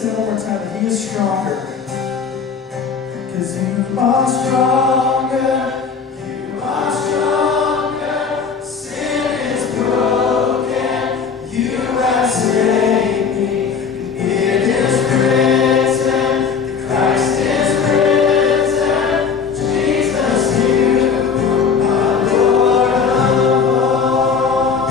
Say it one more time, that He is stronger. 'Cause You are stronger. You are stronger. Sin is broken. You have saved me. It is written. Christ is risen. Jesus, You are Lord of all.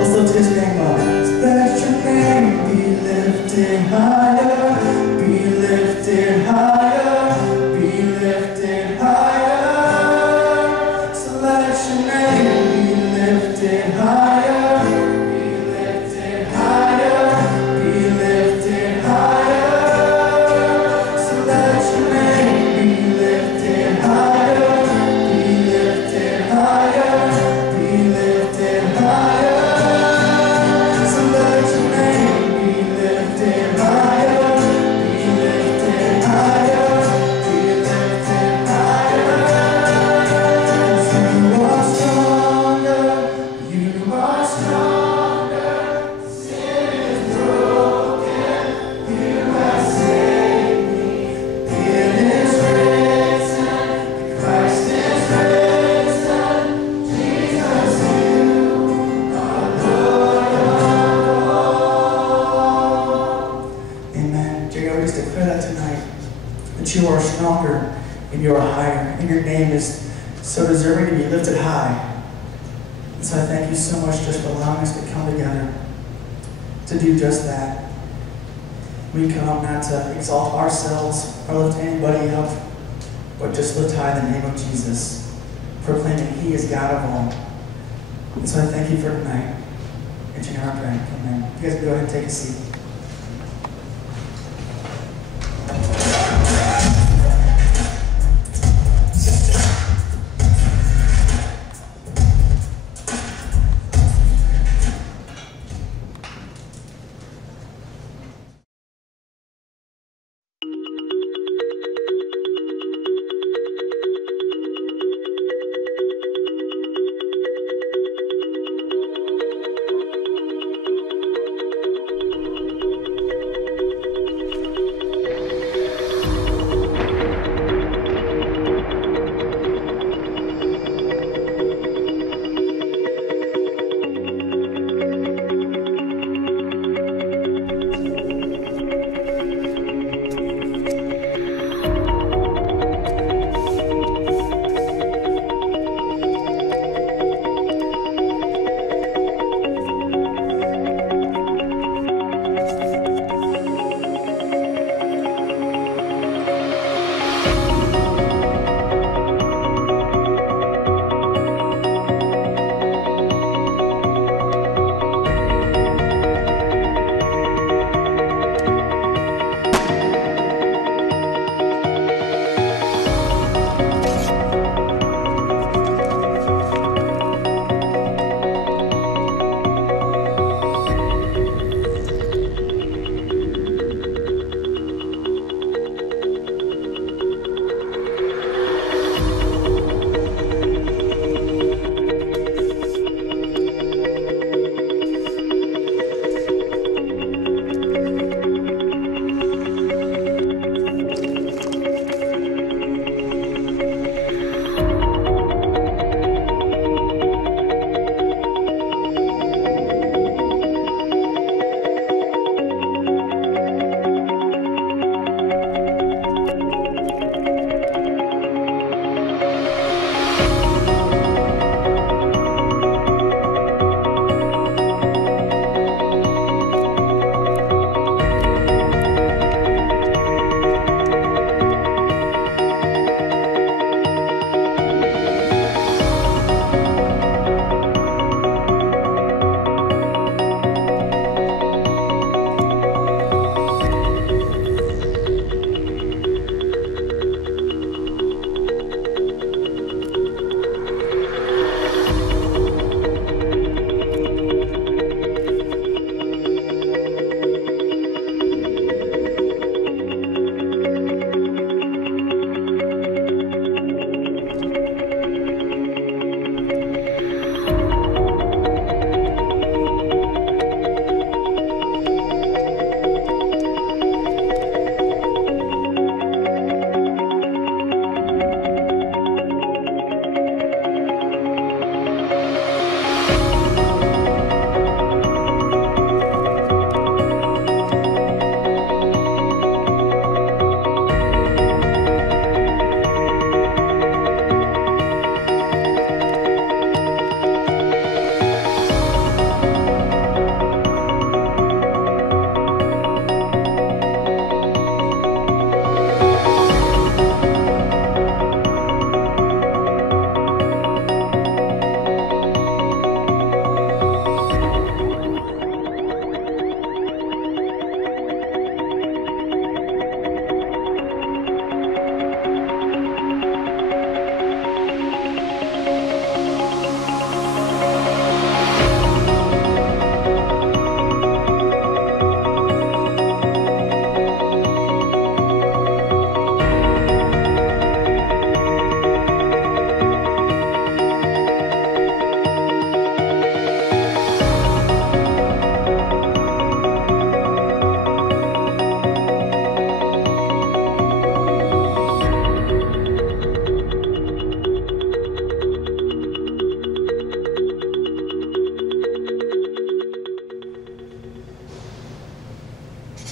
Let's lift His name up. Let Your name be lifted higher, be lifted higher, be lifted higher. So let Your name be lifted higher, be lifted higher, be lifted higher. So let Your name be lifted higher, be lifted higher, be lifted higher. So let Your name be lifted higher, be lifted higher, be lifted higher. 'Cause You are stronger, You are stronger. Sin is broken, You have saved me. It is written, Christ is risen. Jesus, You are Lord of all. Amen. Jerry, I just declare that tonight, that You are stronger and You are higher, and Your name is so deserving to be lifted high. And so I thank You so much just for allowing us to come together to do just that. We come not to exalt ourselves or lift anybody up, but just lift high the name of Jesus, proclaiming He is God of all. And so I thank You for tonight. In your name I pray. Amen. You guys can go ahead and take a seat.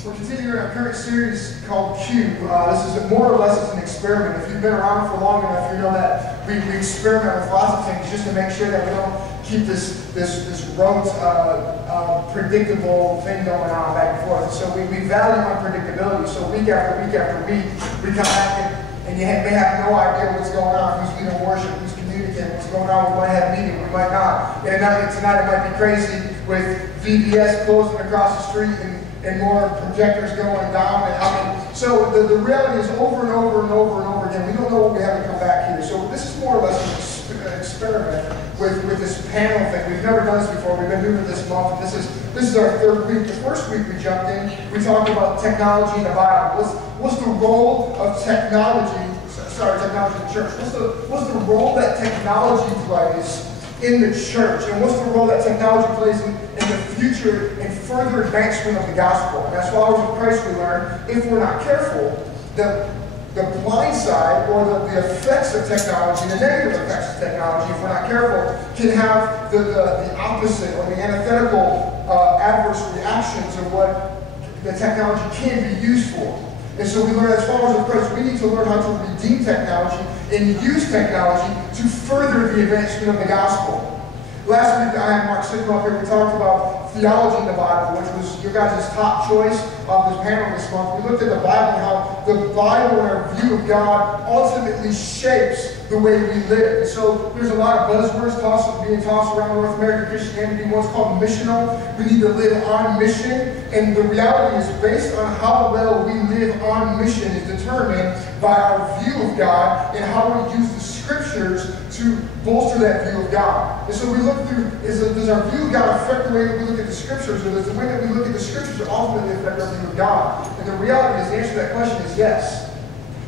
We're continuing our current series called Q. This is more or less as an experiment. If you've been around for long enough, you know that we experiment with lots of things just to make sure that we don't keep this rote, predictable thing going on back and forth. So we value unpredictability. So week after week after week, we come back and you may have no idea what's going on, who's leading worship, who's communicating, what's going on. We might have a meeting, we might not. And tonight it might be crazy with VBS closing across the street and more projectors going down. So the reality is over and over and over and over again, we don't know what we have to come back here. So this is more or less an experiment with this panel thing. We've never done this before. We've been doing it this month. This is our third week. The first week we jumped in, we talked about technology in the Bible. What's the role of technology in the church? What's the role that technology plays in the church? And what's the role that technology plays in the future and further advancement of the gospel? And as followers of Christ, we learn, if we're not careful, the blind side or the effects of technology, the negative effects of technology, if we're not careful, can have the opposite or the antithetical adverse reactions of what the technology can be used for. And so we learn as followers of Christ, we need to learn how to redeem technology and use technology to further the advancement of the gospel. Last week, I had Mark Sidham up here. We talked about theology in the Bible, which was your guys' top choice of this panel this month. We looked at the Bible and how the Bible and our view of God ultimately shapes the way we live. And so there's a lot of buzzwords being tossed around North American Christianity. One's called missional. We need to live on mission. And the reality is, based on how well we live on mission is determined by our view of God and how we use the scriptures to bolster that view of God. And so we look through, does our view of God affect the way that we look at the scriptures, or does the way that we look at the scriptures ultimately affect our view of God? And the reality is, the answer to that question is yes.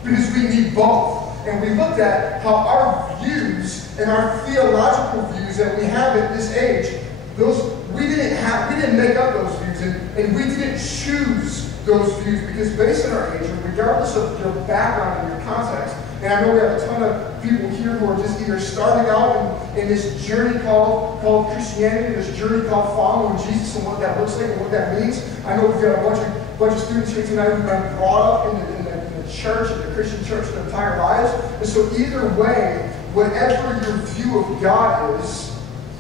Because we need both. And we looked at how our views and our theological views that we have at this age, we didn't make up those views, and we didn't choose those views, because based on our age, and regardless of your background and your context, and I know we have a ton of people here who are just either starting out in this journey called Christianity, this journey called following Jesus and what that looks like and what that means. I know we've got a bunch of students here tonight who've been brought up in the church, in the Christian church, their entire lives. And so either way, whatever your view of God is,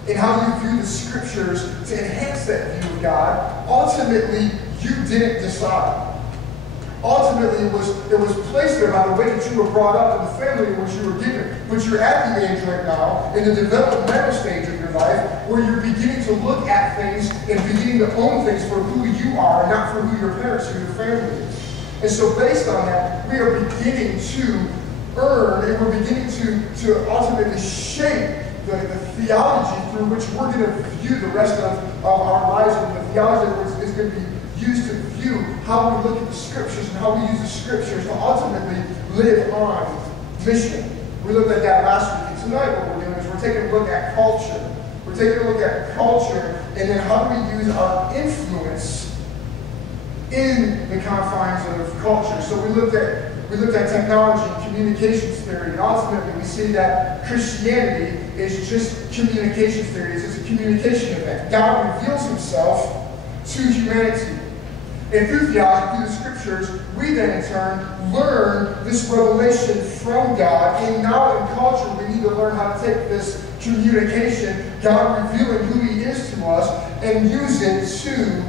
and how you view the scriptures to enhance that view of God, ultimately you didn't decide. Ultimately, it was placed there by the way that you were brought up in the family in which you were given. But you're at the age right now, in the developmental stage of your life, where you're beginning to look at things and beginning to own things for who you are, and not for who your parents or your family is. And so based on that, we are beginning to earn, and we're beginning to ultimately shape the theology through which we're going to view the rest of our lives, and the theology that is going to be used to view how we look at the scriptures and how we use the scriptures to ultimately live on mission. We looked at that last week, and tonight what we're doing is we're taking a look at culture. We're taking a look at culture, and then how do we use our influence in the confines of culture. So we looked at technology and communications theory, and ultimately we see that Christianity is just communications theory. It's a communication event. God reveals himself to humanity. And through theology, through the scriptures, we then in turn learn this revelation from God. And now in culture, we need to learn how to take this communication, God revealing who he is to us, and use it to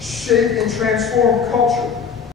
shape and transform culture.